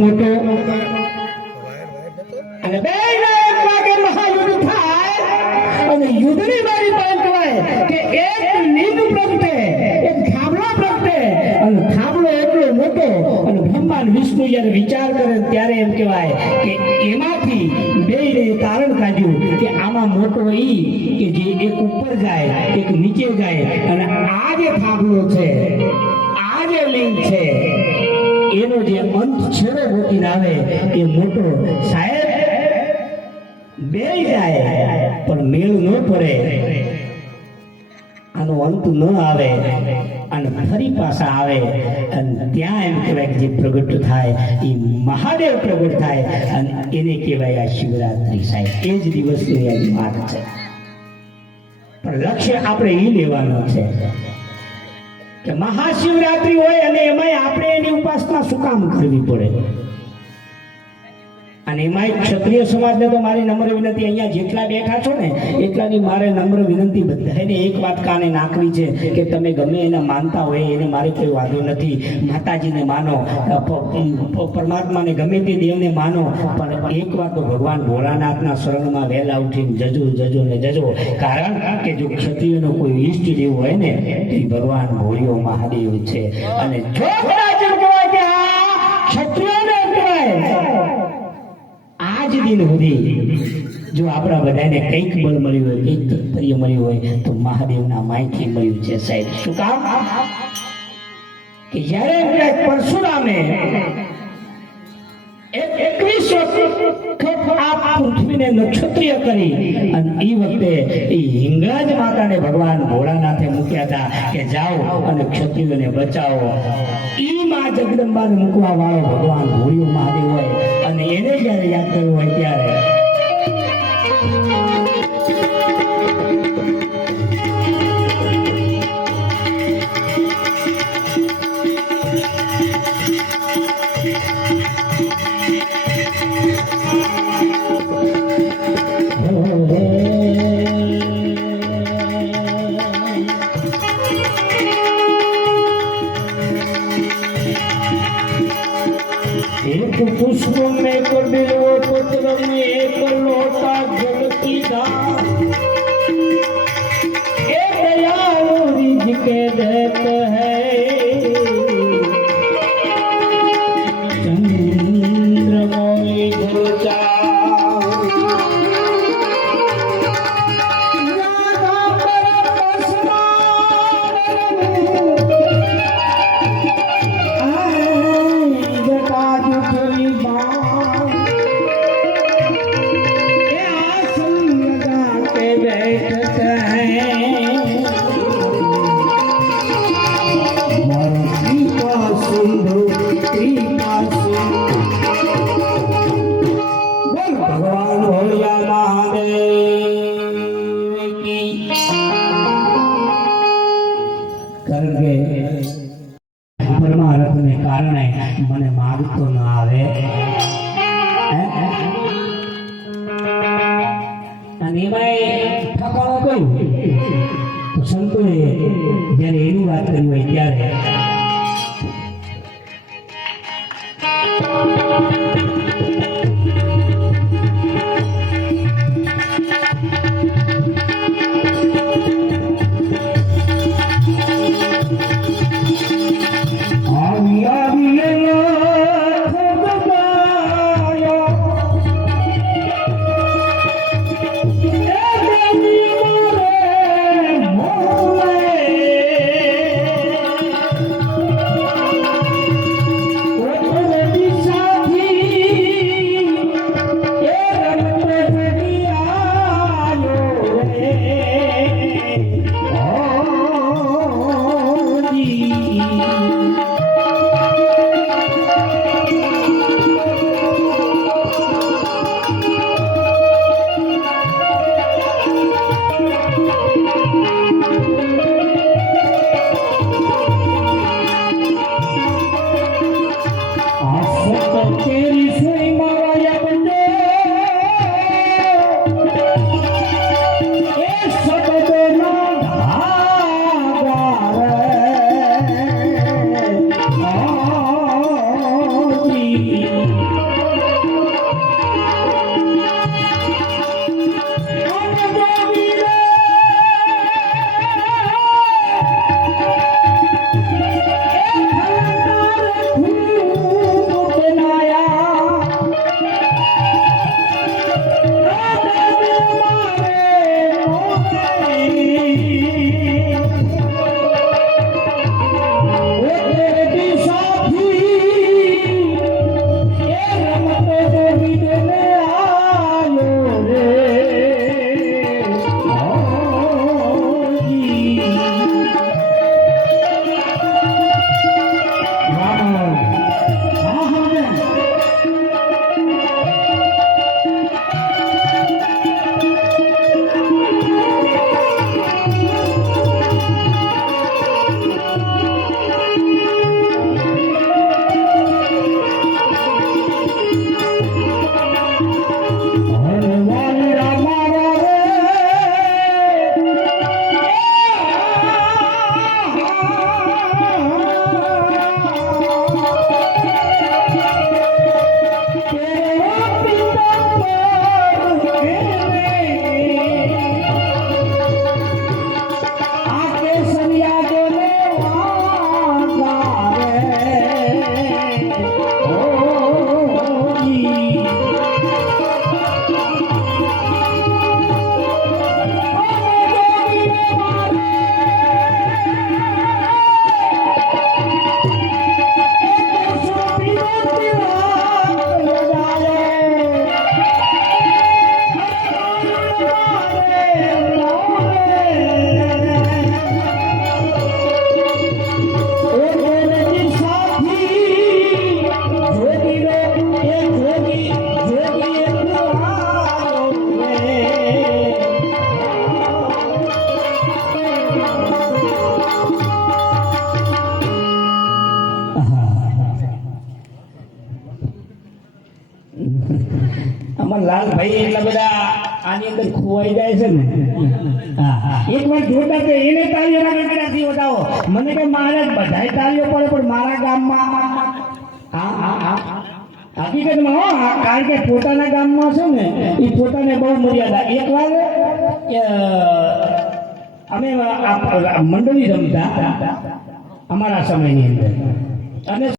મોટો. બે વિષ્ણુ જ્યારે વિચાર કરે ત્યારે એમ કહેવાય કે એમાંથી બેયને તારણ કાઢ્યું કે આમાં મોટો ઈ કે જે એક ઉપર જાય, એક નીચે જાય. અને આ જે થાંભલો છે, આ જે લિંગ છે જે અંત છેડો ગોતીને આવે એ મોટો સાહેબ બે જાય, પણ મેળ ન પડે. આનો અંત ન આવે અને ફરી પાછા આવે. અને ત્યાં એમ કહેવાય કે જે પ્રગટ થાય, એ મહાદેવ પ્રગટ થાય, અને એને કહેવાય આ શિવરાત્રિ સાહેબ. એ જ દિવસની આ વાત છે. પણ લક્ષ્ય આપણે એ લેવાનું છે કે મહાશિવરાત્રિ હોય અને એની ઉપાસના શું કામ કરવી પડે? અને એમાં ક્ષત્રિય સમાજને તો મારી નમ્ર વિનંતી, અહીંયા જેટલા બેઠા છો ને, એટલાની મારે નમ્ર વિનંતી બધાને એક વાત કાને નાખવી છે કે તમે ગમે એને માનતા હોય, એને મારે કોઈ વાંધો નથી. માતાજીને માનો પરમાત્માને ગમે તે દેવને માનો, પણ એક વાત તો ભગવાન ભોળાનાથના શરણમાં વહેલા ઉઠીને જજો જજો ને જજો. કારણ કે જો ક્ષત્રિયનો કોઈ ઈષ્ટ દેવ હોય ને, એ ભગવાન ભોળિયો મહાદેવ છે. અને જો આજ દિન સુધી જો આપણા બધાને કંઈક બળ મળ્યું હોય, કંઈક તત્પર્ય મળ્યું હોય, તો મહાદેવના માયથી મળ્યું છે સાહેબ. શું કામ? કે જ્યારે પરશુરામે આ નક્ષત્રિય કરી. અને એ વખતે એ હિંગળાજ માતાને ભગવાન ભોળાનાથે મૂક્યા હતા કે જાઓ અને ક્ષત્રિયોને બચાવો. એ માં જગદંબાને મૂકવા વાળો ભગવાન ભોળિયો મહાદેવ હોય. અને એને જ્યારે યાદ કર્યું હોય ત્યારે ایک پھول میں گڈلو کچھ رنگ میں મને માગતો ન આવે. અને એમાંય ઠકાણું કયું તો સંતોએ જ્યારે એની વાત કરી હોય ત્યારે લાલભાઈ એટલા બધા આની અંદર ખોવાઈ જાય છે ને. એક વાર જોતા કે એને તાળીઓ માટે નથી બતાવો. મને કે મહારાજ, બધાય તાળીઓ પડે, પણ મારા ગામમાં હા હા હા. હકીકતમાં, હો કારણ કે પોતાના ગામમાં છે ને એ પોતાને બહુ મર્યાદા. એક વાર અમે મંડળી રમતા અમારા સમયની અંદર. અને